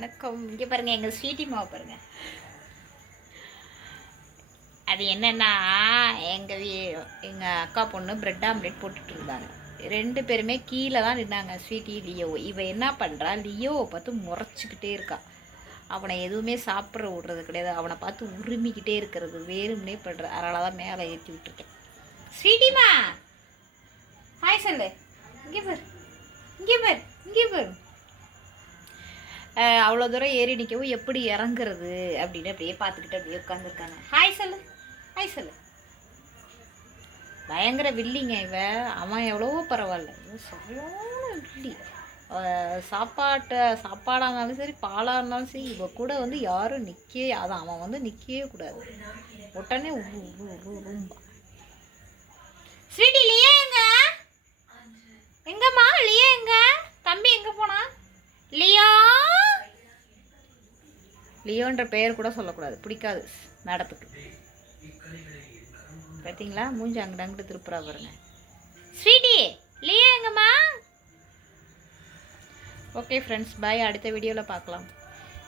வணக்கம். இங்கே பாருங்க, எங்கள் ஸ்வீட்டி மாவை பாருங்க. அது என்னன்னா, எங்கள் அக்கா பொண்ணு பிரெட் ஆம்லெட் போட்டுட்டு இருந்தாங்க. 2 பேருமே கீழே தான் நின்னாங்க, ஸ்வீட்டி லியோ. இவ என்ன பண்ணுறா, லியோவை பார்த்து முறைச்சிக்கிட்டே இருக்கா. அவனை எதுவுமே சாப்பிட்ற விட்றது கிடையாது. அவனை பார்த்து உரிமிக்கிட்டே இருக்கிறது வேறும்னே பண்ணுற. அதனால தான் மேலே ஏற்றி விட்டுருக்கேன். ஸ்வீட்டிமா ஹாய் சொல்லு. இங்கே பாரு, இங்கே பாரு, இங்கே பாரு. அவ்வளோ தூரம் ஏறி நிற்கவும் எப்படி இறங்குறது அப்படின்னு அப்படியே பார்த்துக்கிட்டு அப்படியே உட்காந்துருக்காங்க. ஹாய் சொல்லு, ஹாய் சொல்லு. பயங்கர வில்லிங்க இவ. அவன் எவ்வளவோ பரவாயில்ல, சரியான வில்லி. சாப்பாடாக இருந்தாலும் சரி, பாலாக இருந்தாலும் சரி, இவ கூட வந்து யாரும் நிற்கவே, அதான் அவன் வந்து நிற்கவே கூடாது. உடனே உரும்பா. ஸ்வீட்டி லியா எங்க? எங்கம்மா லியா எங்க? தம்பி எங்கே போனா? லியா லியோன்ற பெயர் கூட சொல்லக்கூடாது, பிடிக்காது மேடத்துக்கு. பார்த்தீங்களா, மூஞ்சி அங்கிட்டு திருப்புறா பாருங்க. ஸ்வீட்டி லியோ எங்கம்மா? ஓகே ஃப்ரெண்ட்ஸ், பாய். அடுத்த வீடியோவில் பார்க்கலாம்.